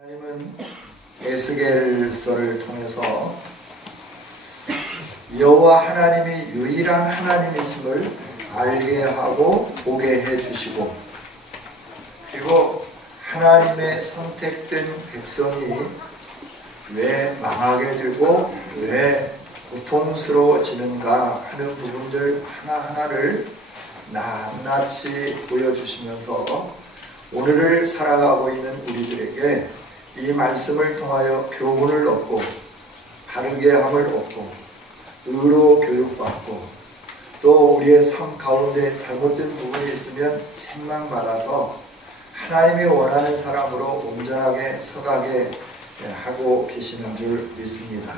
하나님은 에스겔서를 통해서 여호와 하나님이 유일한 하나님이심을 알게 하고 보게 해주시고, 그리고 하나님의 선택된 백성이 왜 망하게 되고 왜 고통스러워지는가 하는 부분들 하나하나를 낱낱이 보여주시면서 오늘을 살아가고 있는 우리들에게 이 말씀을 통하여 교훈을 얻고 바르게 함을 얻고 의로 교육받고 또 우리의 삶 가운데 잘못된 부분이 있으면 책망받아서 하나님이 원하는 사람으로 온전하게 서가게 하고 계시는 줄 믿습니다.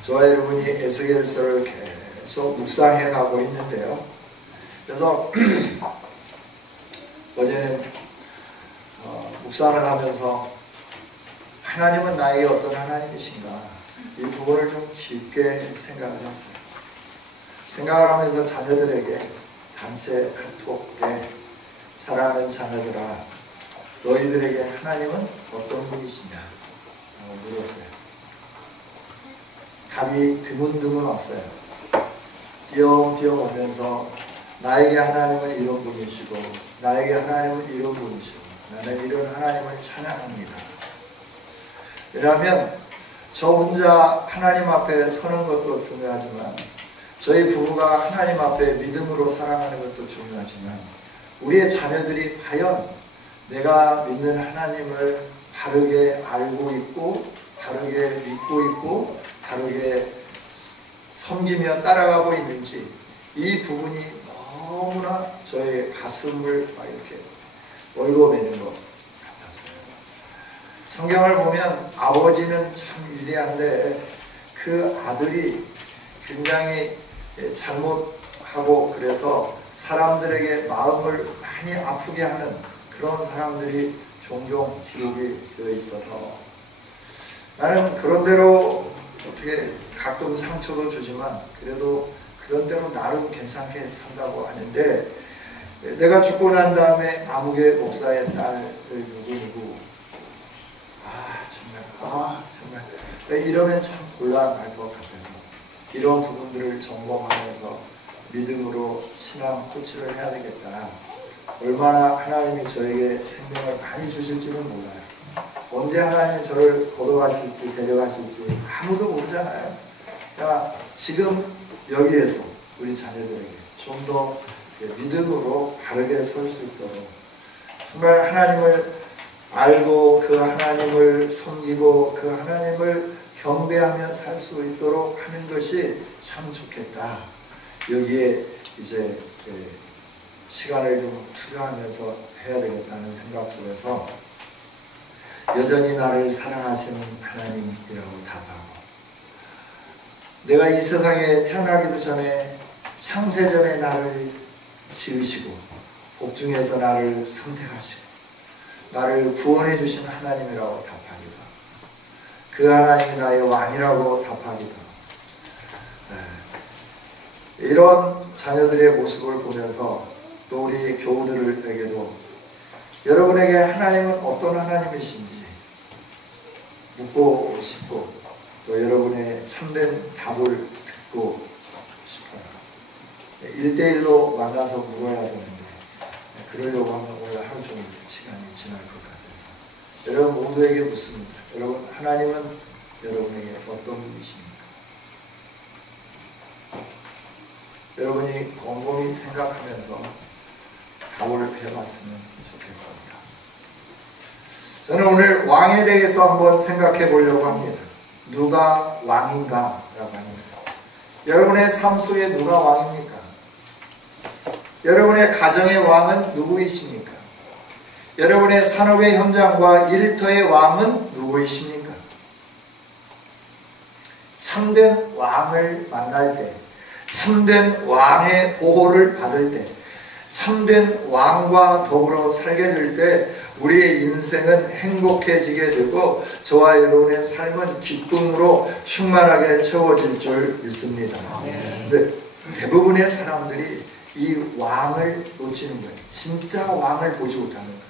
저와 여러분이 에스겔서를 계속 묵상해 가고 있는데요. 그래서 어제는 묵상을 하면서 하나님은 나에게 어떤 하나님이신가, 이 부분을 좀 깊게 생각을 했어요. 생각을 하면서 자녀들에게 단체 카톡에 사랑하는 자녀들아, 너희들에게 하나님은 어떤 분이시냐 물었어요. 답이 드문드문 왔어요. 띄엄띄엄 오면서 나에게 하나님은 이런 분이시고 나에게 하나님은 이런 분이시고 나는 이런 하나님을 찬양합니다. 왜냐하면 저 혼자 하나님 앞에 서는 것도 중요하지만 저희 부부가 하나님 앞에 믿음으로 살아가는 것도 중요하지만 우리의 자녀들이 과연 내가 믿는 하나님을 바르게 알고 있고 바르게 믿고 있고 바르게 섬기며 따라가고 있는지, 이 부분이 너무나 저의 가슴을 이렇게 얽어매는 것 같았어요. 성경을 보면 아버지는 참 위대한데 그 아들이 굉장히 잘못하고 그래서 사람들에게 마음을 많이 아프게 하는 그런 사람들이 종종 기록이 되어 있어서 나는 그런 대로 어떻게 가끔 상처도 주지만 그래도 그런 대로 나름 괜찮게 산다고 하는데, 내가 죽고 난 다음에 아무개 목사의 딸을 누구 정말 이러면 참 곤란할 것 같아서 이런 부분들을 점검하면서 믿음으로 신앙 코치를 해야 되겠다. 얼마나 하나님이 저에게 생명을 많이 주실지는 몰라요. 언제 하나님이 저를 걷어가실지 데려가실지 아무도 모르잖아요. 그러니까 지금 여기에서 우리 자녀들에게 좀 더 믿음으로 바르게 설 수 있도록 정말 하나님을 알고 그 하나님을 섬기고 그 하나님을 경배하며 살 수 있도록 하는 것이 참 좋겠다. 여기에 이제 시간을 좀 투자하면서 해야 되겠다는 생각 속에서 여전히 나를 사랑하시는 하나님이라고 답하고, 내가 이 세상에 태어나기도 전에 창세전에 나를 지으시고 복중에서 나를 선택하시고 나를 구원해 주신 하나님이라고 답하기도, 그 하나님이 나의 왕이라고 답하기도, 이런 자녀들의 모습을 보면서 또 우리 교우들에게도 여러분에게 하나님은 어떤 하나님이신지 묻고 싶고 또 여러분의 참된 답을 듣고 싶어요. 1대1로 만나서 물어야 되는데 그러려고 하면 오늘 하루 종일 시간이 지날 것 같아서 여러분 모두에게 묻습니다. 여러분, 하나님은 여러분에게 어떤 분이십니까? 여러분이 곰곰이 생각하면서 답을 해봤으면 좋겠습니다. 저는 오늘 왕에 대해서 한번 생각해 보려고 합니다. 누가 왕인가 라고 합니다. 여러분의 삶 속에 누가 왕입니까? 여러분의 가정의 왕은 누구이십니까? 여러분의 산업의 현장과 일터의 왕은 누구이십니까? 참된 왕을 만날 때, 참된 왕의 보호를 받을 때, 참된 왕과 더불어 살게 될 때 우리의 인생은 행복해지게 되고 저와 여러분의 삶은 기쁨으로 충만하게 채워질 줄 믿습니다. 근데 대부분의 사람들이 이 왕을 놓치는 거예요. 진짜 왕을 보지 못하는 거예요.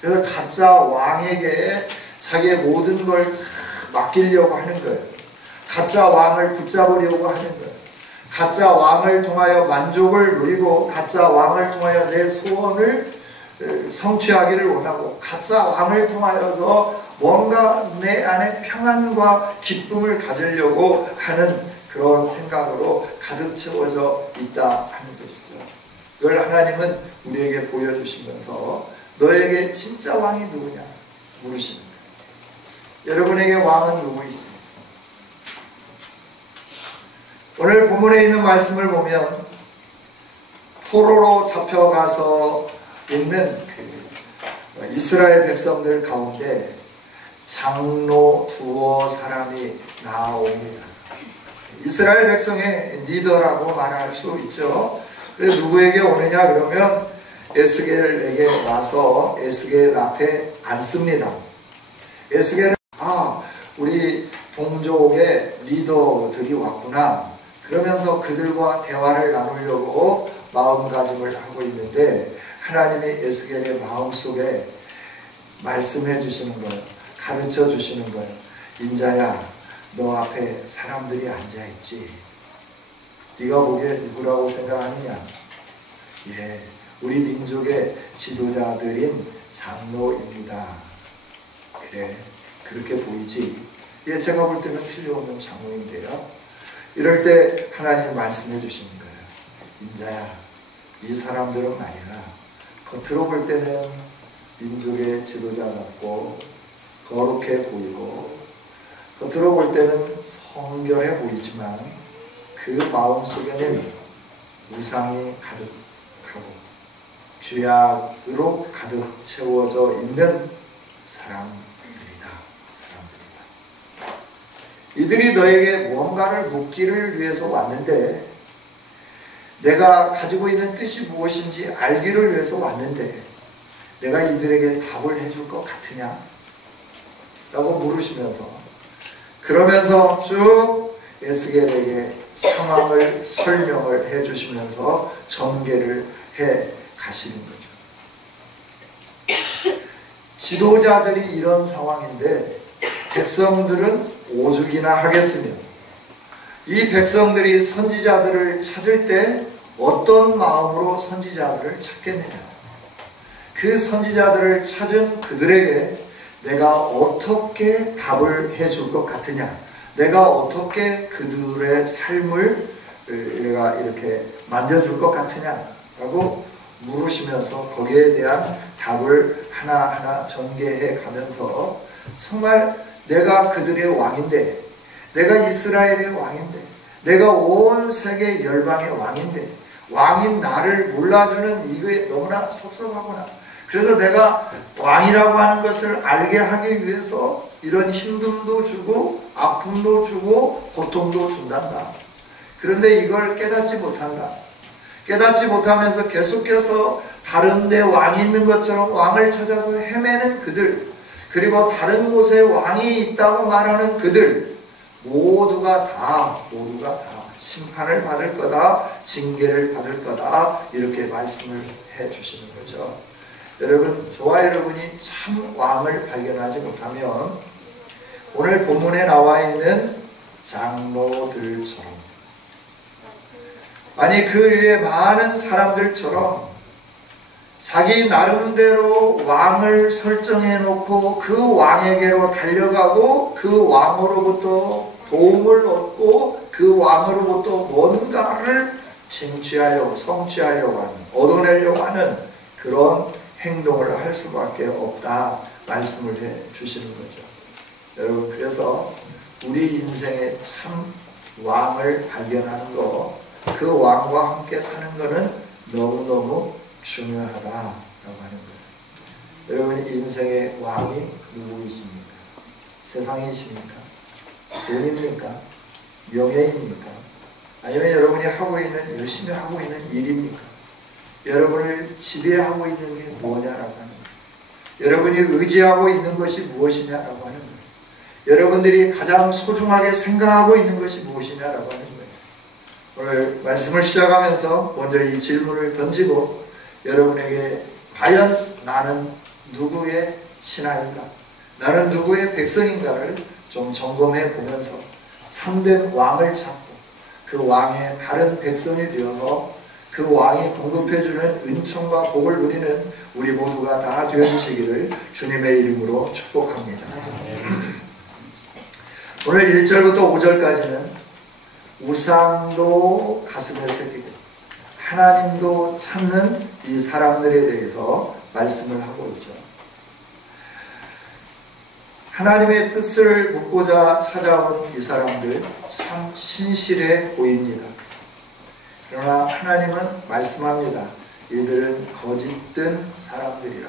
그래서 가짜 왕에게 자기의 모든 걸 다 맡기려고 하는 거예요. 가짜 왕을 붙잡으려고 하는 거예요. 가짜 왕을 통하여 만족을 누리고 가짜 왕을 통하여 내 소원을 성취하기를 원하고 가짜 왕을 통하여서 뭔가 내 안에 평안과 기쁨을 가지려고 하는 그런 생각으로 가득 채워져 있다 하는 것이죠. 이걸 하나님은 우리에게 보여주시면서 너에게 진짜 왕이 누구냐 물으시는 거예요. 여러분에게 왕은 누구 있습니까? 오늘 본문에 있는 말씀을 보면 포로로 잡혀가서 있는 그 이스라엘 백성들 가운데 장로 두어 사람이 나옵니다. 이스라엘 백성의 리더라고 말할 수 있죠. 그래서 누구에게 오느냐 그러면 에스겔에게 와서 에스겔 앞에 앉습니다. 에스겔은 우리 동족의 리더들이 왔구나 그러면서 그들과 대화를 나누려고 마음가짐을 하고 있는데 하나님이 에스겔의 마음속에 말씀해 주시는 거예요. 가르쳐 주시는 거예요. 인자야 너 앞에 사람들이 앉아있지. 네가 보기에 누구라고 생각하느냐? 예, 우리 민족의 지도자들인 장로입니다. 그래, 그렇게 보이지? 예, 제가 볼 때는 틀림없는 장로인데요. 이럴 때 하나님 말씀해 주시는 거예요. 인자야, 이 사람들은 말이야. 겉으로 볼 때는 민족의 지도자 같고 거룩해 보이고 겉으로 볼 때는 성결해 보이지만 그 마음속에는 우상이 가득하고 죄악으로 가득 채워져 있는 사람들이다. 이들이 너에게 뭔가를 묻기를 위해서 왔는데 내가 가지고 있는 뜻이 무엇인지 알기를 위해서 왔는데 내가 이들에게 답을 해줄 것 같으냐? 라고 물으시면서 그러면서 쭉 에스겔에게 상황을 설명을 해주시면서 전개를 해 가시는 거죠. 지도자들이 이런 상황인데 백성들은 오죽이나 하겠으며 이 백성들이 선지자들을 찾을 때 어떤 마음으로 선지자들을 찾겠느냐. 그 선지자들을 찾은 그들에게 내가 어떻게 답을 해줄 것 같으냐, 내가 어떻게 그들의 삶을 내가 이렇게 만져줄 것 같으냐 라고 물으시면서 거기에 대한 답을 하나하나 전개해 가면서 정말 내가 그들의 왕인데, 내가 이스라엘의 왕인데, 내가 온 세계 열방의 왕인데 왕인 나를 몰라주는 이게 너무나 섭섭하구나. 그래서 내가 왕이라고 하는 것을 알게 하기 위해서 이런 힘듦도 주고 아픔도 주고 고통도 준단다. 그런데 이걸 깨닫지 못한다. 깨닫지 못하면서 계속해서 다른 데 왕이 있는 것처럼 왕을 찾아서 헤매는 그들, 그리고 다른 곳에 왕이 있다고 말하는 그들 모두가 다 심판을 받을 거다, 징계를 받을 거다, 이렇게 말씀을 해 주시는 거죠. 여러분, 저와 여러분이 참 왕을 발견하지 못하면 오늘 본문에 나와 있는 장로들처럼, 아니 그 위에 많은 사람들처럼 자기 나름대로 왕을 설정해 놓고 그 왕에게로 달려가고 그 왕으로부터 도움을 얻고 그 왕으로부터 뭔가를 쟁취하려고, 성취하려고 하는, 얻어내려고 하는 그런 행동을 할 수밖에 없다 말씀을 해 주시는 거죠. 여러분, 그래서 우리 인생의 참 왕을 발견하는 거, 그 왕과 함께 사는 거는 너무너무 중요하다라고 하는 거예요. 여러분, 인생의 왕이 누구이십니까? 세상이십니까? 돈입니까? 명예입니까? 아니면 여러분이 하고 있는, 열심히 하고 있는 일입니까? 여러분을 지배하고 있는 게 뭐냐라고 하는 거예요. 여러분이 의지하고 있는 것이 무엇이냐라고 하는 거예요. 여러분들이 가장 소중하게 생각하고 있는 것이 무엇이냐라고 하는 거예요. 오늘 말씀을 시작하면서 먼저 이 질문을 던지고 여러분에게 과연 나는 누구의 신하인가? 나는 누구의 백성인가를 좀 점검해 보면서 참된 왕을 찾고 그 왕의 바른 백성이 되어서 그 왕이 공급해주는 은총과 복을 누리는 우리 모두가 다 되어주시기를 주님의 이름으로 축복합니다. 오늘 1절부터 5절까지는 우상도 가슴을 새기고 하나님도 찾는 이 사람들에 대해서 말씀을 하고 있죠. 하나님의 뜻을 묻고자 찾아온 이 사람들 참 신실해 보입니다. 그러나 하나님은 말씀합니다. 이들은 거짓된 사람들이라.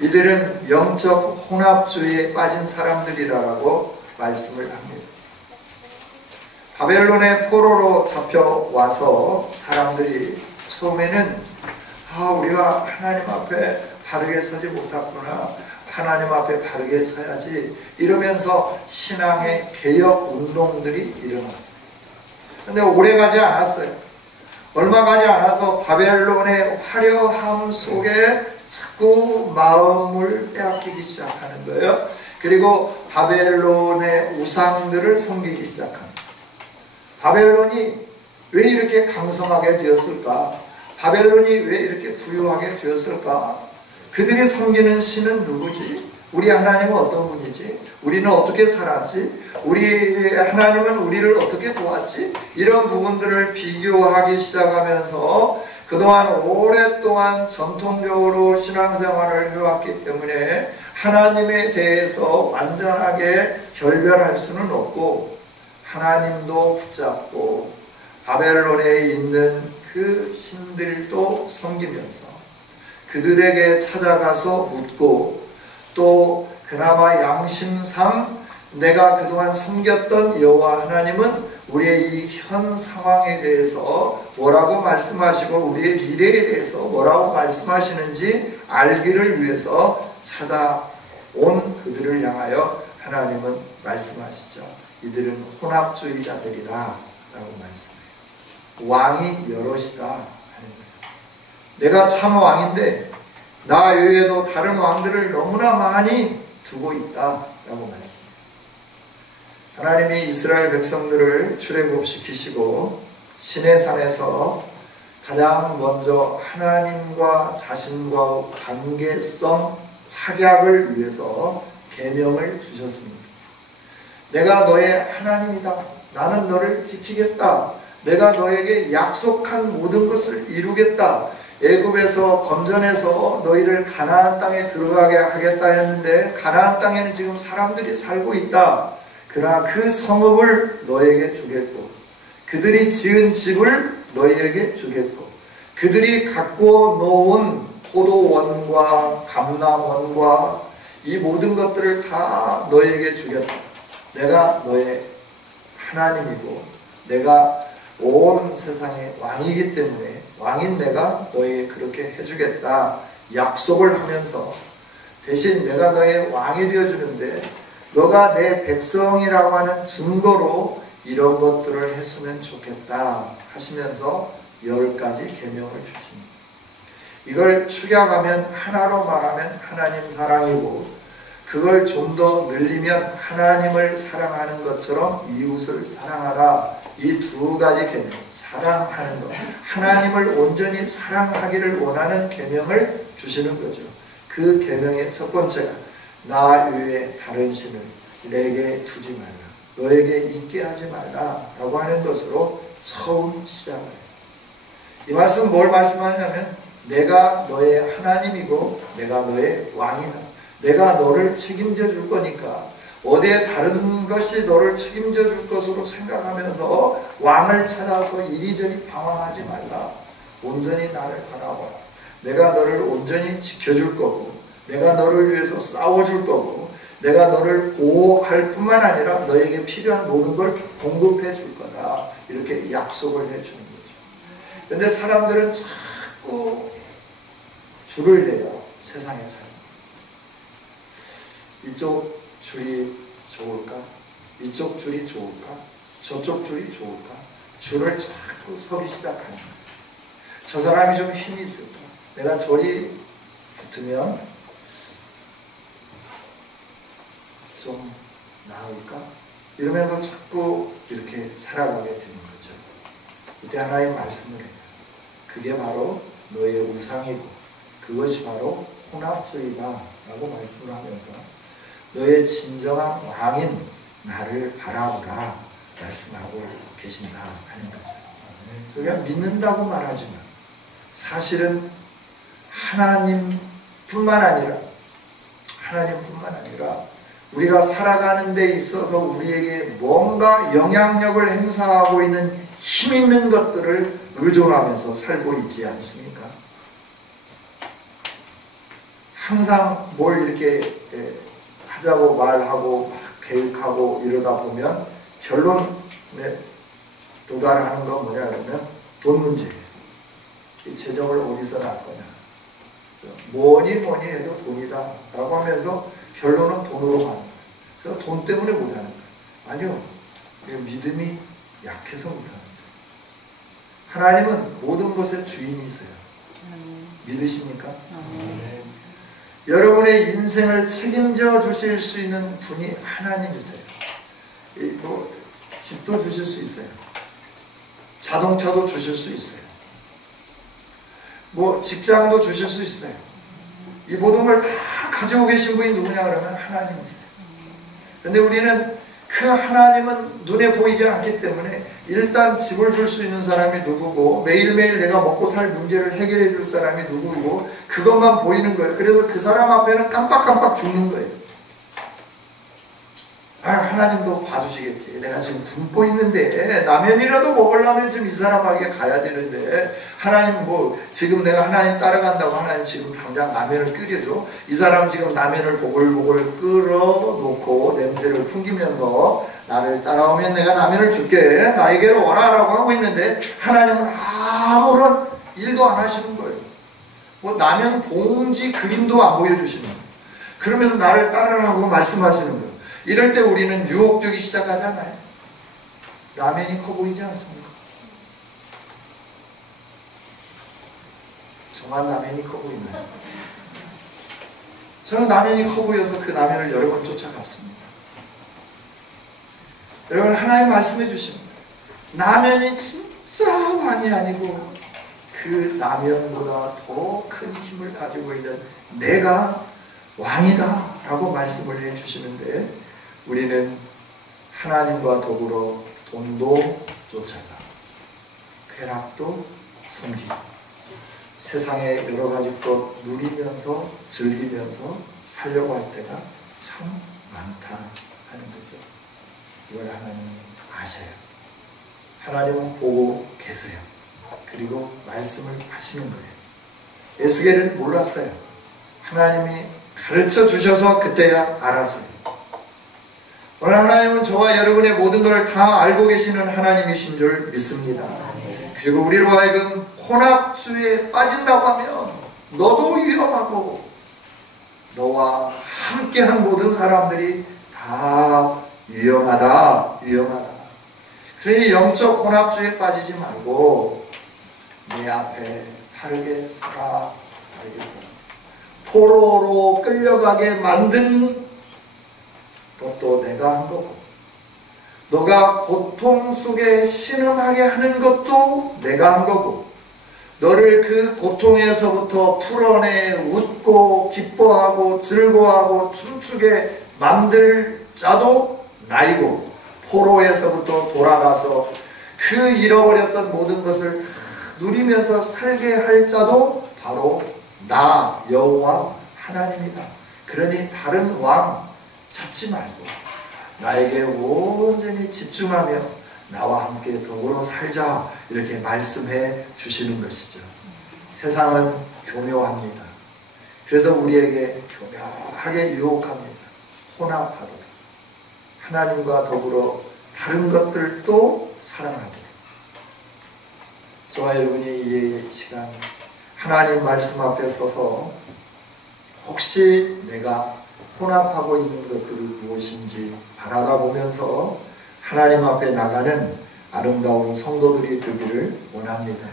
이들은 영적 혼합주의에 빠진 사람들이라고 말씀을 합니다. 바벨론의 포로로 잡혀와서 사람들이 처음에는 우리가 하나님 앞에 바르게 서지 못했구나, 하나님 앞에 바르게 서야지 이러면서 신앙의 개혁 운동들이 일어났어요. 근데 오래가지 않았어요. 얼마 가지 않아서 바벨론의 화려함 속에 자꾸 마음을 빼앗기기 시작하는 거예요. 그리고 바벨론의 우상들을 섬기기 시작합니다. 바벨론이 왜 이렇게 강성하게 되었을까? 바벨론이 왜 이렇게 부유하게 되었을까? 그들이 섬기는 신은 누구지? 우리 하나님은 어떤 분이지? 우리는 어떻게 살았지? 우리 하나님은 우리를 어떻게 도왔지? 이런 부분들을 비교하기 시작하면서 그동안 오랫동안 전통적으로 신앙생활을 해왔기 때문에 하나님에 대해서 완전하게 결별할 수는 없고 하나님도 붙잡고 바벨론에 있는 그 신들도 섬기면서 그들에게 찾아가서 묻고 또 그나마 양심상 내가 그동안 섬겼던 여호와 하나님은 우리의 이 현 상황에 대해서 뭐라고 말씀하시고 우리의 미래에 대해서 뭐라고 말씀하시는지 알기를 위해서 찾아온 그들을 향하여 하나님은 말씀하시죠. 이들은 혼합주의자들이다 라고 말씀해요. 왕이 여럿이다 하는 거예요. 내가 참 왕인데 나 외에도 다른 왕들을 너무나 많이 두고 있다 라고 말씀해요. 하나님이 이스라엘 백성들을 출애굽시키시고 시내산에서 가장 먼저 하나님과 자신과 관계성 확약을 위해서 계명을 주셨습니다. 내가 너의 하나님이다. 나는 너를 지키겠다. 내가 너에게 약속한 모든 것을 이루겠다. 애굽에서 건져내서 너희를 가나안 땅에 들어가게 하겠다 했는데 가나안 땅에는 지금 사람들이 살고 있다. 그러나 그 성읍을 너에게 주겠고 그들이 지은 집을 너희에게 주겠고 그들이 갖고 놓은 포도원과 감람원과 이 모든 것들을 다 너희에게 주겠다. 내가 너의 하나님이고 내가 온 세상의 왕이기 때문에 왕인 내가 너희에게 그렇게 해주겠다 약속을 하면서 대신 내가 너의 왕이 되어주는데 너가 내 백성이라고 하는 증거로 이런 것들을 했으면 좋겠다 하시면서 10가지 계명을 주십니다. 이걸 축약하면 하나로 말하면 하나님 사랑이고 그걸 좀 더 늘리면 하나님을 사랑하는 것처럼 이웃을 사랑하라. 이 2가지 계명, 사랑하는 것, 하나님을 온전히 사랑하기를 원하는 계명을 주시는 거죠. 그 계명의 첫 번째가 나 외에 다른 신을 내게 두지 말라. 너에게 있게 하지 말라 라고 하는 것으로 처음 시작을 해요. 이 말씀은 뭘 말씀하냐면 내가 너의 하나님이고 내가 너의 왕이다. 내가 너를 책임져 줄 거니까 어디에 다른 것이 너를 책임져 줄 것으로 생각하면서 왕을 찾아서 이리저리 방황하지 말라. 온전히 나를 바라보라. 내가 너를 온전히 지켜줄 거고 내가 너를 위해서 싸워줄 거고 내가 너를 보호할 뿐만 아니라 너에게 필요한 모든 걸 공급해 줄 거다. 이렇게 약속을 해 주는 거죠. 그런데 사람들은 자꾸 줄을 내요. 세상에 살면. 이쪽 줄이 좋을까? 이쪽 줄이 좋을까? 저쪽 줄이 좋을까? 줄을 자꾸 서기 시작하는 거예요. 저 사람이 좀 힘이 있을까? 내가 저리 붙으면 좀 나을까? 이러면서 자꾸 이렇게 살아가게 되는 거죠. 이때 하나님 말씀을 해요. 그게 바로 너의 우상이고 그것이 바로 혼합주의다 라고 말씀을 하면서 너의 진정한 왕인 나를 바라보라 말씀하고 계신다 하는 거죠. 우리가 믿는다고 말하지만 사실은 하나님뿐만 아니라 우리가 살아가는 데 있어서 우리에게 뭔가 영향력을 행사하고 있는 힘 있는 것들을 의존하면서 살고 있지 않습니까? 항상 뭘 이렇게 하자고 말하고 막 계획하고 이러다 보면 결론에 도달하는 건 뭐냐 그러면 돈 문제예요. 이 재정을 어디서 날 거냐. 뭐니 해도 돈이다 라고 하면서 결론은 돈으로 가는 거예요. 그래서 돈 때문에 못하는 거예요. 아니요. 믿음이 약해서 못하는 거예요. 하나님은 모든 것의 주인이세요. 믿으십니까? 여러분의 인생을 책임져 주실 수 있는 분이 하나님이세요. 집도 주실 수 있어요. 자동차도 주실 수 있어요. 직장도 주실 수 있어요. 이 모든 걸 다 가지고 계신 분이 누구냐 그러면 하나님이세요. 근데 우리는 그 하나님은 눈에 보이지 않기 때문에 일단 집을 줄 수 있는 사람이 누구고 매일매일 내가 먹고 살 문제를 해결해 줄 사람이 누구고 그것만 보이는 거예요. 그래서 그 사람 앞에는 깜빡깜빡 죽는 거예요. 하나님도 봐주시겠지. 내가 지금 굶고 있는데 라면이라도 먹으려면 좀 이 사람에게 가야 되는데 하나님 지금 내가 하나님 따라간다고 하나님 지금 당장 라면을 끓여줘. 이 사람 지금 라면을 보글보글 끓여놓고 냄새를 풍기면서 나를 따라오면 내가 라면을 줄게. 나에게로 와라라고 하고 있는데 하나님은 아무런 일도 안 하시는 거예요. 라면 봉지 그림도 안 보여주시는 거예요. 그러면서 나를 따르라고 말씀하시는 거예요. 이럴 때 우리는 유혹되기 시작하잖아요. 라면이 커 보이지 않습니까? 저만 라면이 커 보이나요? 저는 라면이 커 보여서 그 라면을 여러 번 쫓아갔습니다. 여러분 하나님 말씀해 주십니다. 라면이 진짜 왕이 아니고 그 라면보다 더 큰 힘을 가지고 있는 내가 왕이다 라고 말씀을 해 주시는데 우리는 하나님과 더불어 돈도 쫓아가 쾌락도 섬기고 세상의 여러 가지 것 누리면서 즐기면서 살려고 할 때가 참 많다 하는 거죠. 이걸 하나님은 아세요. 하나님은 보고 계세요. 그리고 말씀을 하시는 거예요. 에스겔은 몰랐어요. 하나님이 가르쳐 주셔서 그때야 알았어요. 오늘 하나님은 저와 여러분의 모든 걸 다 알고 계시는 하나님이신 줄 믿습니다. 그리고 우리로 하여금 혼합주의에 빠진다고 하면 너도 위험하고 너와 함께한 모든 사람들이 다 위험하다. 그러니 영적 혼합주의에 빠지지 말고 내 앞에 바르게 살아. 포로로 끌려가게 만든 것도 내가 한 거고 너가 고통 속에 신음하게 하는 것도 내가 한 거고 너를 그 고통에서부터 풀어내 웃고 기뻐하고 즐거워하고 춤추게 만들 자도 나이고 포로에서부터 돌아가서 그 잃어버렸던 모든 것을 다 누리면서 살게 할 자도 바로 나 여호와 하나님이다. 그러니 다른 왕 찾지 말고 나에게 온전히 집중하며 나와 함께 더불어 살자 이렇게 말씀해 주시는 것이죠. 세상은 교묘합니다. 그래서 우리에게 교묘하게 유혹합니다. 혼합하도록 하나님과 더불어 다른 것들도 사랑하도록 저와 여러분이 이 시간 하나님 말씀 앞에 서서 혹시 내가 혼합하고 있는 것들이 무엇인지 바라다 보면서 하나님 앞에 나가는 아름다운 성도들이 되기를 원합니다.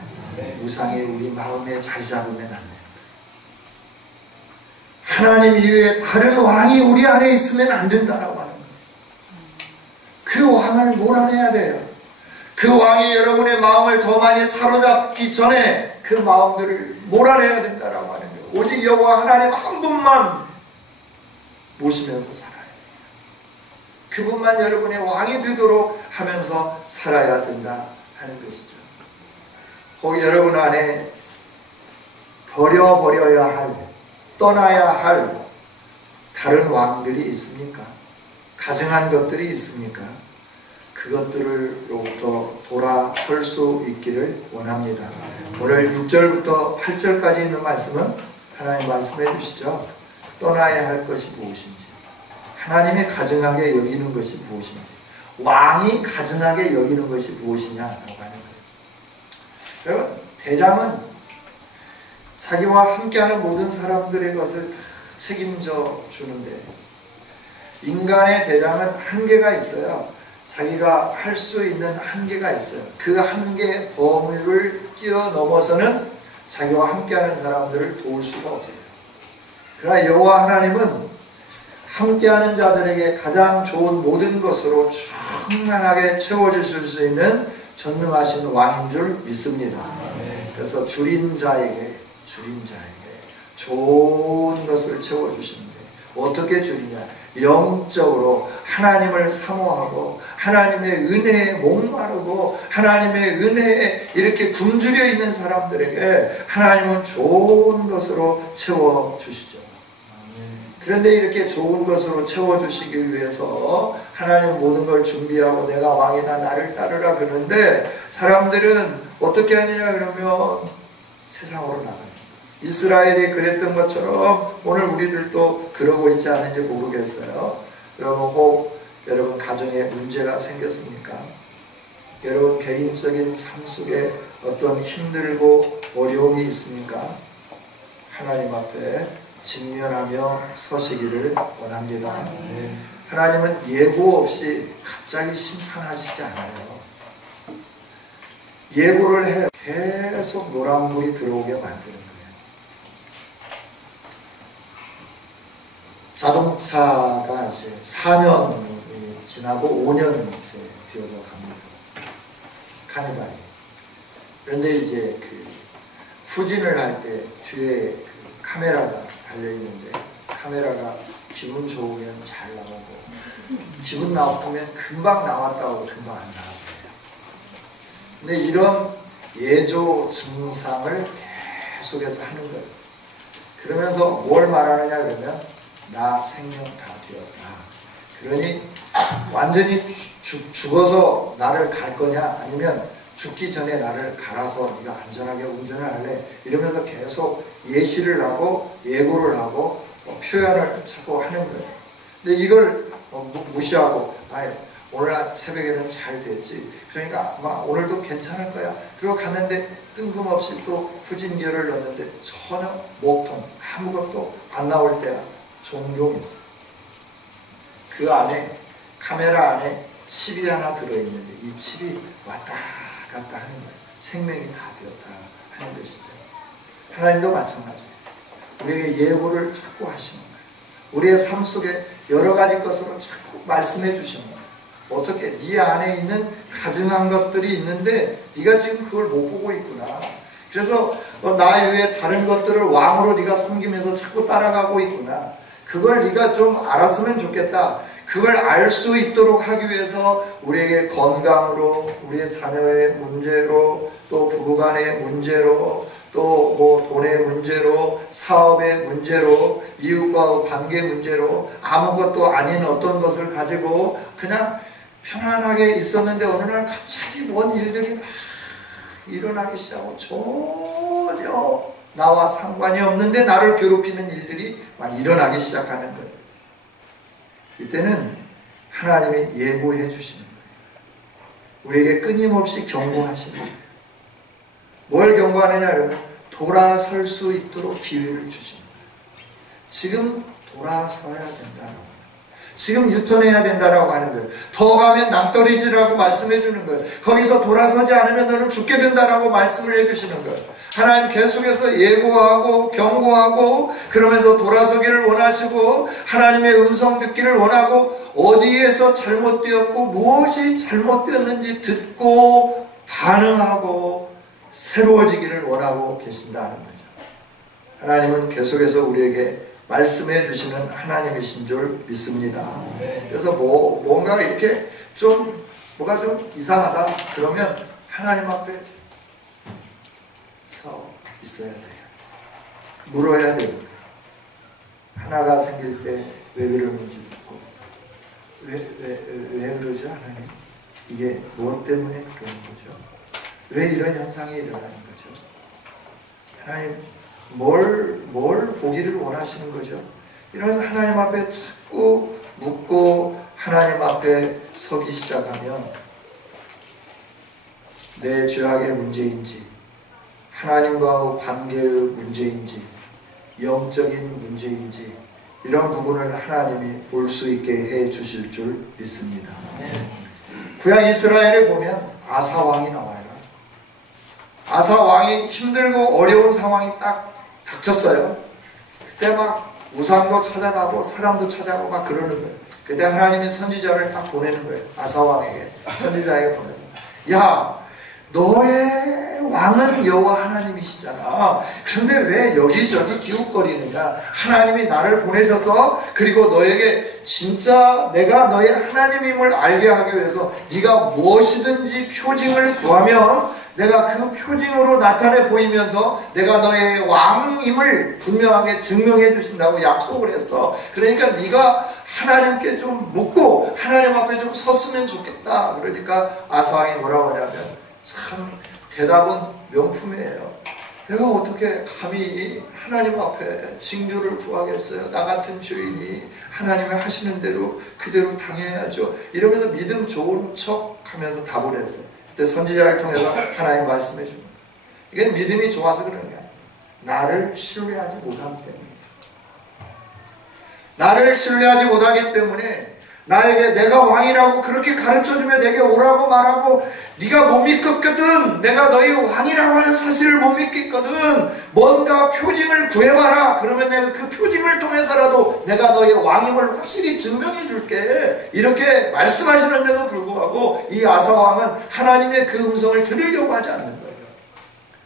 우상이 우리 마음에 자리 잡으면 안 돼요. 하나님 이외에 다른 왕이 우리 안에 있으면 안 된다라고 합니다. 왕을 몰아내야 돼요. 그 왕이 여러분의 마음을 더 많이 사로잡기 전에 그 마음들을 몰아내야 된다라고 하는 거예요. 오직 여호와 하나님 한 분만 모시면서 살아야 돼요. 그분만 여러분의 왕이 되도록 하면서 살아야 된다 하는 것이죠. 거기 여러분 안에 버려야 할, 떠나야 할 다른 왕들이 있습니까? 가증한 것들이 있습니까? 그것들로부터 돌아설 수 있기를 원합니다. 오늘 6절부터 8절까지 있는 말씀은 하나님 말씀해 주시죠. 떠나야 할 것이 무엇인지, 하나님이 가증하게 여기는 것이 무엇인지, 왕이 가증하게 여기는 것이 무엇이냐라고 하는 거예요. 여러분, 대장은 자기와 함께하는 모든 사람들의 것을 다 책임져 주는데, 인간의 대장은 한계가 있어요. 자기가 할 수 있는 한계가 있어요. 그 한계 범위를 뛰어넘어서는 자기와 함께하는 사람들을 도울 수가 없어요. 그러나 여호와 하나님은 함께하는 자들에게 가장 좋은 모든 것으로 충만하게 채워주실 수 있는 전능하신 왕인 줄 믿습니다. 그래서 줄인 자에게 좋은 것을 채워주시는데, 어떻게 줄이냐? 영적으로 하나님을 사모하고 하나님의 은혜에 목마르고 하나님의 은혜에 이렇게 굶주려 있는 사람들에게 하나님은 좋은 것으로 채워주시죠. 그런데 이렇게 좋은 것으로 채워주시기 위해서 하나님 모든 걸 준비하고 내가 왕이다 나를 따르라 그러는데, 사람들은 어떻게 하느냐 그러면 세상으로 나가요. 이스라엘이 그랬던 것처럼 오늘 우리들도 그러고 있지 않은지 모르겠어요. 여러분 가정에 문제가 생겼습니까? 여러분 개인적인 삶 속에 어떤 힘들고 어려움이 있습니까? 하나님 앞에 직면하며 서시기를 원합니다. 하나님은 예고 없이 갑자기 심판하시지 않아요. 예고를 해요. 계속 노란물이 들어오게 만드는 거예요. 자동차가 이제 4년이 지나고 5년 이제 되어서 갑니다. 카니발이. 그런데 이제 그 후진을 할 때 뒤에 그 카메라가 달려있는데, 카메라가 기분 좋으면 잘 나오고, 기분 나쁘면 금방 나왔다고 금방 안 나왔어요. 근데 이런 예조 증상을 계속해서 하는 거예요. 그러면서 뭘 말하느냐 그러면, 나 생명 다 되었다. 그러니 완전히 죽어서 나를 갈 거냐, 아니면 죽기 전에 나를 갈아서 네가 안전하게 운전을 할래? 이러면서 계속 예시를 하고 예고를 하고 표현을 자꾸 하는 거예요. 근데 이걸 무시하고, 오늘 새벽에는 잘 됐지, 그러니까 아마 오늘도 괜찮을 거야. 그리고 갔는데 뜬금없이 또 후진기어를 넣었는데 전혀 목통 아무것도 안 나올 때가 종종 있어. 그 안에, 카메라 안에 칩이 하나 들어있는데 이 칩이 왔다 갔다 하는 거예요. 생명이 다 되었다 하는 것이죠. 하나님도 마찬가지예요. 우리에게 예고를 자꾸 하시는 거예요. 우리의 삶 속에 여러 가지 것으로 자꾸 말씀해 주시는 거예요. 어떻게? 네 안에 있는 가증한 것들이 있는데 네가 지금 그걸 못 보고 있구나. 그래서 나 외에 다른 것들을 왕으로 네가 섬기면서 자꾸 따라가고 있구나. 그걸 네가 좀 알았으면 좋겠다. 그걸 알 수 있도록 하기 위해서 우리에게 건강으로, 우리의 자녀의 문제로, 또 부부간의 문제로, 또 뭐 돈의 문제로, 사업의 문제로, 이웃과 관계 문제로, 아무것도 아닌 어떤 것을 가지고 그냥 편안하게 있었는데 어느 날 갑자기 뭔 일들이 막 일어나기 시작하고 전혀 나와 상관이 없는데 나를 괴롭히는 일들이 막 일어나기 시작하는 거예요. 이때는 하나님이 예고해 주시는 거예요. 우리에게 끊임없이 경고하시는 거예요. 뭘 경고하느냐 그러면 돌아설 수 있도록 기회를 주시는 거예요. 지금 돌아서야 된다는 거예요. 지금 유턴해야 된다라고 하는 거예요. 더 가면 낭떠러지라고 말씀해 주는 거예요. 거기서 돌아서지 않으면 너는 죽게 된다라고 말씀을 해 주시는 거예요. 하나님 계속해서 예고하고 경고하고 그러면서 돌아서기를 원하시고 하나님의 음성 듣기를 원하고 어디에서 잘못되었고 무엇이 잘못되었는지 듣고 반응하고 새로워지기를 원하고 계신다는 거죠. 하나님은 계속해서 우리에게 말씀해 주시는 하나님이신 줄 믿습니다. 그래서 뭔가 이렇게 뭐가 좀 이상하다 그러면 하나님 앞에 서 있어야 돼요. 물어야 돼요. 하나가 생길 때 왜 그러는지 묻고 왜 그러죠 하나님? 이게 무엇 때문에 그런 거죠? 왜 이런 현상이 일어나는 거죠? 하나님 뭘 보기를 원하시는 거죠? 이러면서 하나님 앞에 자꾸 묻고 하나님 앞에 서기 시작하면 내 죄악의 문제인지 하나님과 관계의 문제인지 영적인 문제인지 이런 부분을 하나님이 볼 수 있게 해 주실 줄 믿습니다. 구약 이스라엘에 보면 아사 왕이 나와요. 아사 왕이 힘들고 어려운 상황이 딱 닥쳤어요. 그때 막 우상도 찾아가고 사람도 찾아가고 막 그러는 거예요. 그때 하나님이 선지자를 딱 보내는 거예요. 아사 왕에게 선지자에게 보내서 야 너의 왕은 여호와 하나님이시잖아. 그런데 왜 여기저기 기웃거리느냐. 하나님이 나를 보내셔서 그리고 너에게 진짜 내가 너의 하나님임을 알게 하기 위해서 네가 무엇이든지 표징을 구하면 내가 그 표징으로 나타내 보이면서 내가 너의 왕임을 분명하게 증명해 주신다고 약속을 했어. 그러니까 네가 하나님께 좀 묻고 하나님 앞에 좀 섰으면 좋겠다. 그러니까 아사왕이 뭐라고 하냐면 참 대답은 명품이에요. 내가 어떻게 감히 하나님 앞에 징조를 구하겠어요. 나 같은 죄인이 하나님이 하시는 대로 그대로 당해야죠. 이러면서 믿음 좋은 척 하면서 답을 했어요. 그때 선지자를 통해서 하나님 말씀해 줍니다. 이게 믿음이 좋아서 그러는 게 아니에요. 나를 신뢰하지 못하기 때문입니다. 나를 신뢰하지 못하기 때문에 나에게 내가 왕이라고 그렇게 가르쳐주면 내게 오라고 말하고 네가 못 믿겠거든. 내가 너희 왕이라고 하는 사실을 못 믿겠거든. 뭔가 표징을 구해봐라. 그러면 내가 그 표징을 통해서라도 내가 너희 왕임을 확실히 증명해 줄게. 이렇게 말씀하시는데도 불구하고 이 아사왕은 하나님의 그 음성을 들으려고 하지 않는 거예요.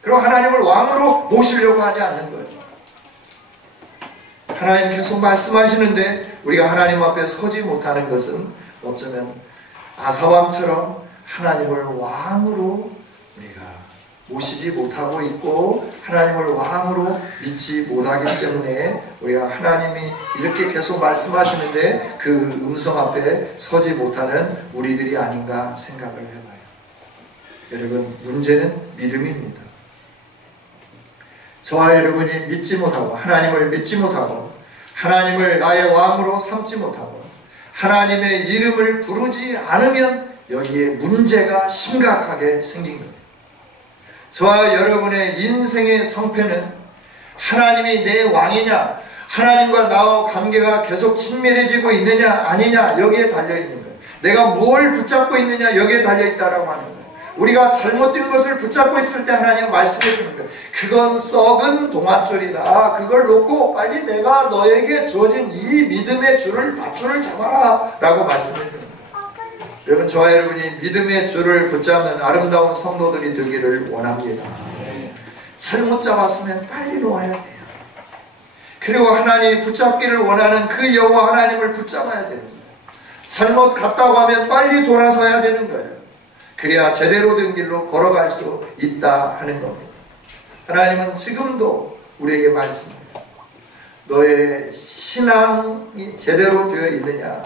그리고 하나님을 왕으로 모시려고 하지 않는 거예요. 하나님 계속 말씀하시는데 우리가 하나님 앞에 서지 못하는 것은 어쩌면 아사왕처럼 하나님을 왕으로 우리가 모시지 못하고 있고 하나님을 왕으로 믿지 못하기 때문에 우리가 하나님이 이렇게 계속 말씀하시는데 그 음성 앞에 서지 못하는 우리들이 아닌가 생각을 해봐요. 여러분 문제는 믿음입니다. 저와 여러분이 믿지 못하고 하나님을 믿지 못하고 하나님을 나의 왕으로 삼지 못하고 하나님의 이름을 부르지 않으면 여기에 문제가 심각하게 생긴 겁니다. 저와 여러분의 인생의 성패는 하나님이 내 왕이냐 하나님과 나와 관계가 계속 친밀해지고 있느냐 아니냐 여기에 달려있는 거예요. 내가 뭘 붙잡고 있느냐 여기에 달려있다라고 하는 거예요. 우리가 잘못된 것을 붙잡고 있을 때 하나님 말씀해 주는 거예요. 그건 썩은 동아줄이다. 그걸 놓고 빨리 내가 너에게 주어진 이 믿음의 밧줄을 잡아라 라고 말씀해 주는 거예요. 여러분 저와 여러분이 믿음의 줄을 붙잡는 아름다운 성도들이 되기를 원합니다. 잘못 잡았으면 빨리 놓아야 돼요. 그리고 하나님이 붙잡기를 원하는 그 여호와 하나님을 붙잡아야 되는 거예요. 잘못 갔다고 하면 빨리 돌아서야 되는 거예요. 그래야 제대로 된 길로 걸어갈 수 있다 하는 겁니다. 하나님은 지금도 우리에게 말씀해요. 너의 신앙이 제대로 되어 있느냐?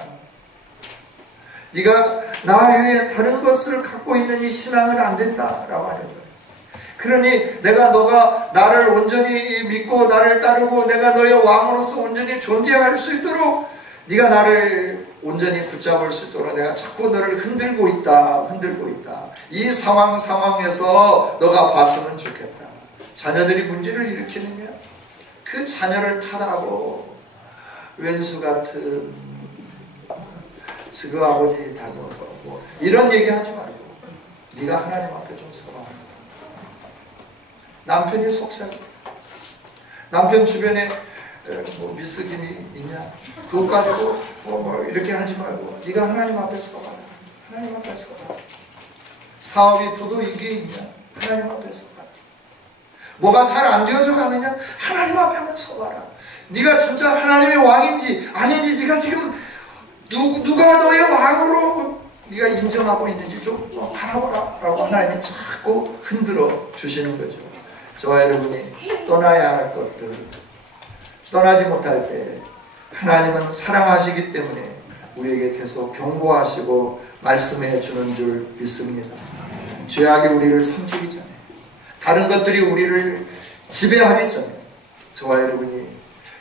네가 나 외에 다른 것을 갖고 있는 이 신앙은 안 된다라고 하는 거예요. 그러니 너가 나를 온전히 믿고 나를 따르고 내가 너의 왕으로서 온전히 존재할 수 있도록 네가 나를 온전히 붙잡을 수 있도록 내가 자꾸 너를 흔들고 있다. 이 상황에서 너가 봤으면 좋겠다. 자녀들이 문제를 일으키느냐? 그 자녀를 탓하고 왼수 같은 그 아버지 닮아서 뭐 이런 얘기 하지 말고 네가 하나님 앞에 좀 서라. 남편이 속삭여. 남편 주변에 뭐 미스김이 있냐? 그것 가지고 뭐 이렇게 하지 말고 네가 하나님 앞에 서라. 하나님 앞에 서라. 사업이 부도이기에 있냐? 하나님 앞에 서라. 뭐가 잘 안 되어져 가느냐? 하나님 앞에 한번 서봐라. 네가 진짜 하나님의 왕인지 아닌지 네가 지금 누가 너의 왕으로 네가 인정하고 있는지 좀 바라보라 라고 하나님이 자꾸 흔들어 주시는 거죠. 저와 여러분이 떠나야 할 것들 떠나지 못할 때 하나님은 사랑하시기 때문에 우리에게 계속 경고하시고 말씀해 주는 줄 믿습니다. 죄악이 우리를 삼키기 전에 다른 것들이 우리를 지배하기 전에 저와 여러분이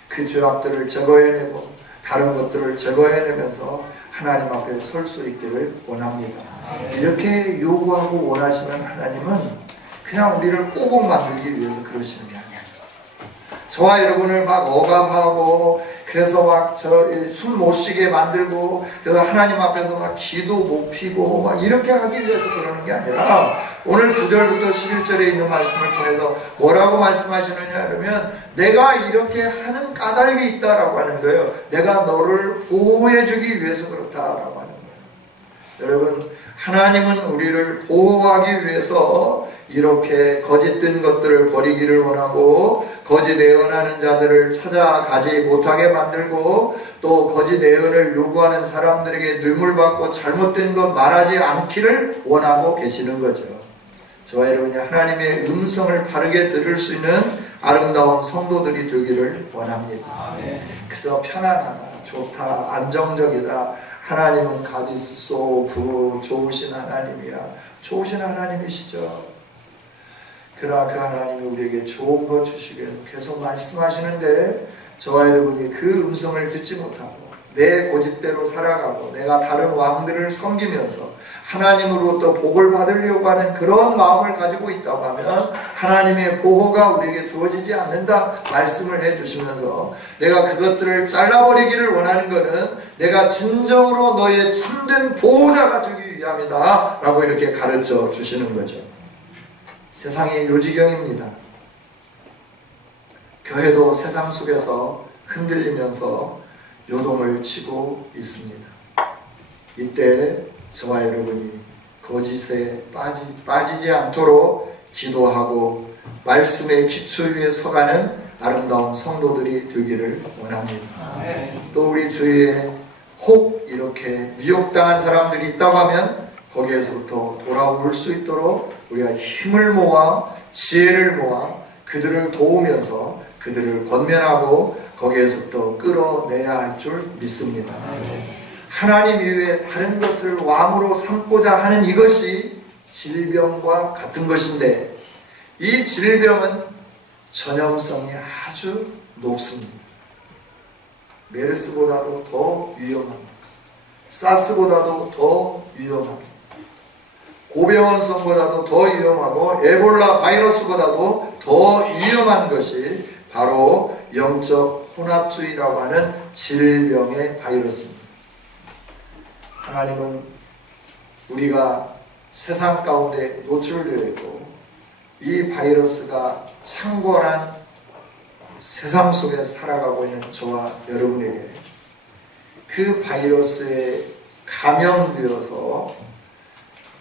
그 죄악들을 제거해내고 다른 것들을 제거해내면서 하나님 앞에 설 수 있기를 원합니다. 이렇게 요구하고 원하시는 하나님은 그냥 우리를 꼬복 만들기 위해서 그러시는 게 아니에요. 저와 여러분을 막 억압하고 그래서 막 숨 못 쉬게 만들고 그래서 하나님 앞에서 막 기도 못 피고 막 이렇게 하기 위해서 그러는 게 아니라 오늘 9절부터 11절에 있는 말씀을 통해서 뭐라고 말씀하시느냐 그러면 내가 이렇게 하는 까닭이 있다라고 하는 거예요. 내가 너를 보호해 주기 위해서 그렇다라고 하는 거예요. 여러분 하나님은 우리를 보호하기 위해서 이렇게 거짓된 것들을 버리기를 원하고 거짓 예언하는 자들을 찾아가지 못하게 만들고 또 거짓 예언을 요구하는 사람들에게 뇌물받고 잘못된 것 말하지 않기를 원하고 계시는 거죠. 저와 여러분이 하나님의 음성을 바르게 들을 수 있는 아름다운 성도들이 되기를 원합니다. 그저 편안하다, 좋다, 안정적이다. 하나님은 가디스소 좋으신 하나님이야. 좋으신 하나님이시죠. 그러나 그 하나님이 우리에게 좋은 것 주시기 위해서 계속 말씀하시는데 저와 여러분이 그 음성을 듣지 못하고 내 고집대로 살아가고 내가 다른 왕들을 섬기면서 하나님으로부터 복을 받으려고 하는 그런 마음을 가지고 있다고 하면 하나님의 보호가 우리에게 주어지지 않는다 말씀을 해주시면서 내가 그것들을 잘라버리기를 원하는 것은 내가 진정으로 너의 참된 보호자가 되기 위함이다 라고 이렇게 가르쳐 주시는 거죠. 세상이 요지경입니다. 교회도 세상 속에서 흔들리면서 요동을 치고 있습니다. 이때 저와 여러분이 거짓에 빠지지 않도록 기도하고 말씀의 기초 위에 서가는 아름다운 성도들이 되기를 원합니다. 또 우리 주위에 혹 이렇게 미혹당한 사람들이 있다고 하면 거기에서부터 돌아올 수 있도록 우리가 힘을 모아 지혜를 모아 그들을 도우면서 그들을 권면하고 거기에서부터 끌어내야 할 줄 믿습니다. 하나님 이외에 다른 것을 왕으로 삼고자 하는 이것이 질병과 같은 것인데 이 질병은 전염성이 아주 높습니다. 메르스보다도 더 위험합니다. 사스보다도 더 위험합니다. 고병원성보다도 더 위험하고 에볼라 바이러스보다도 더 위험한 것이 바로 영적 혼합주의라고 하는 질병의 바이러스입니다. 하나님은 우리가 세상 가운데 노출되어 있고 이 바이러스가 창궐한 세상 속에 살아가고 있는 저와 여러분에게 그 바이러스에 감염되어서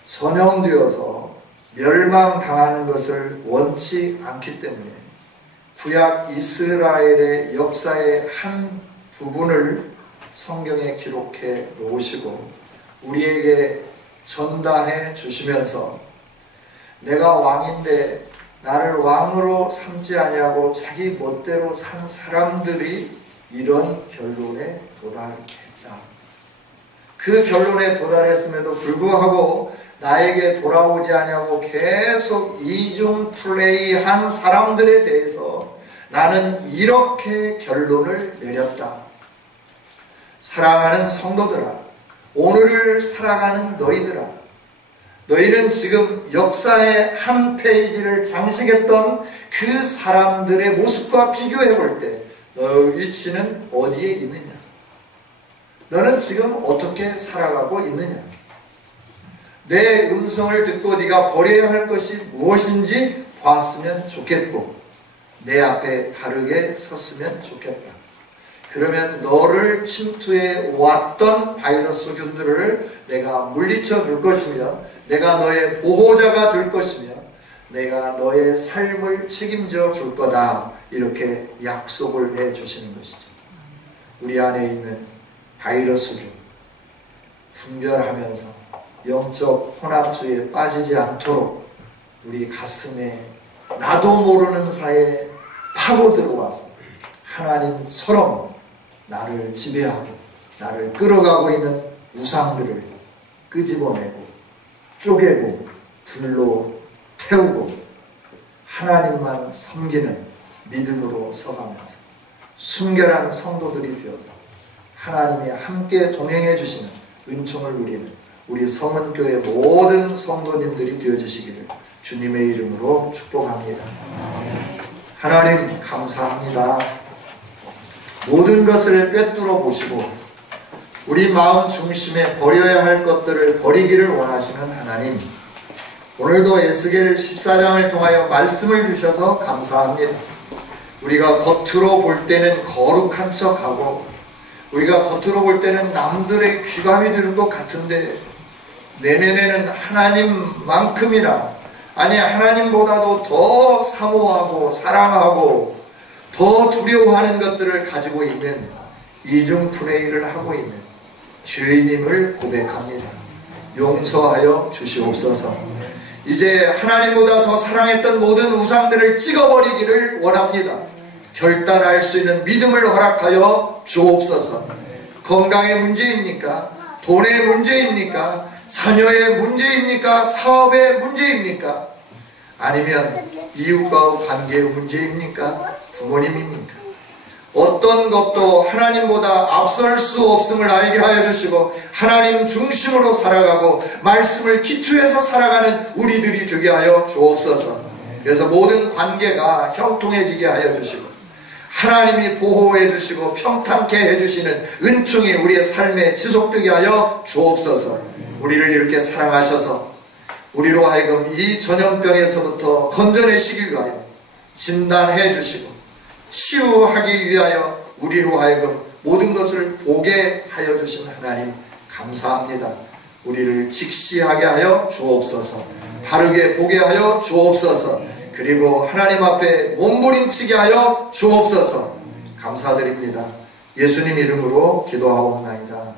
전염되어서 멸망당하는 것을 원치 않기 때문에 구약 이스라엘의 역사의 한 부분을 성경에 기록해 놓으시고 우리에게 전달해 주시면서 내가 왕인데 나를 왕으로 삼지 아니하고 자기 멋대로 산 사람들이 이런 결론에 도달했다. 그 결론에 도달했음에도 불구하고 나에게 돌아오지 아니하고 계속 이중 플레이한 사람들에 대해서 나는 이렇게 결론을 내렸다. 사랑하는 성도들아, 오늘을 살아가는 너희들아, 너희는 지금 역사의 한 페이지를 장식했던 그 사람들의 모습과 비교해 볼 때 너의 위치는 어디에 있느냐? 너는 지금 어떻게 살아가고 있느냐? 내 음성을 듣고 네가 버려야 할 것이 무엇인지 봤으면 좋겠고 내 앞에 바르게 섰으면 좋겠다. 그러면 너를 침투해 왔던 바이러스균들을 내가 물리쳐 줄 것이며 내가 너의 보호자가 될 것이며 내가 너의 삶을 책임져 줄 거다. 이렇게 약속을 해 주시는 것이죠. 우리 안에 있는 바이러스균 분별하면서 영적 혼합주의에 빠지지 않도록 우리 가슴에 나도 모르는 사이에 파고 들어와서 하나님처럼 나를 지배하고 나를 끌어가고 있는 우상들을 끄집어내고 쪼개고 불로 태우고 하나님만 섬기는 믿음으로 서가면서 순결한 성도들이 되어서 하나님이 함께 동행해 주시는 은총을 누리는 우리 성은교회 모든 성도님들이 되어주시기를 주님의 이름으로 축복합니다. 하나님 감사합니다. 모든 것을 꿰뚫어 보시고 우리 마음 중심에 버려야 할 것들을 버리기를 원하시는 하나님, 오늘도 에스겔 14장을 통하여 말씀을 주셔서 감사합니다. 우리가 겉으로 볼 때는 거룩한 척하고 우리가 겉으로 볼 때는 남들의 귀감이 되는 것 같은데 내면에는 하나님만큼이나 아니 하나님보다도 더 사모하고 사랑하고 더 두려워하는 것들을 가지고 있는 이중플레이를 하고 있는 죄인임을 고백합니다. 용서하여 주시옵소서. 이제 하나님보다 더 사랑했던 모든 우상들을 찍어버리기를 원합니다. 결단할 수 있는 믿음을 허락하여 주옵소서. 건강의 문제입니까? 돈의 문제입니까? 자녀의 문제입니까? 사업의 문제입니까? 아니면 이웃과의 관계의 문제입니까? 부모님입니까? 어떤 것도 하나님보다 앞설 수 없음을 알게 하여 주시고 하나님 중심으로 살아가고 말씀을 기초해서 살아가는 우리들이 되게 하여 주옵소서. 그래서 모든 관계가 형통해지게 하여 주시고 하나님이 보호해 주시고 평탄케 해주시는 은총이 우리의 삶에 지속되게 하여 주옵소서. 우리를 이렇게 사랑하셔서 우리로 하여금 이 전염병에서부터 건져내시길 위하여 진단해 주시고 치유하기 위하여 우리로 하여금 모든 것을 보게 하여 주신 하나님 감사합니다. 우리를 직시하게 하여 주옵소서. 바르게 보게 하여 주옵소서. 그리고 하나님 앞에 몸부림치게 하여 주옵소서. 감사드립니다. 예수님 이름으로 기도하옵나이다.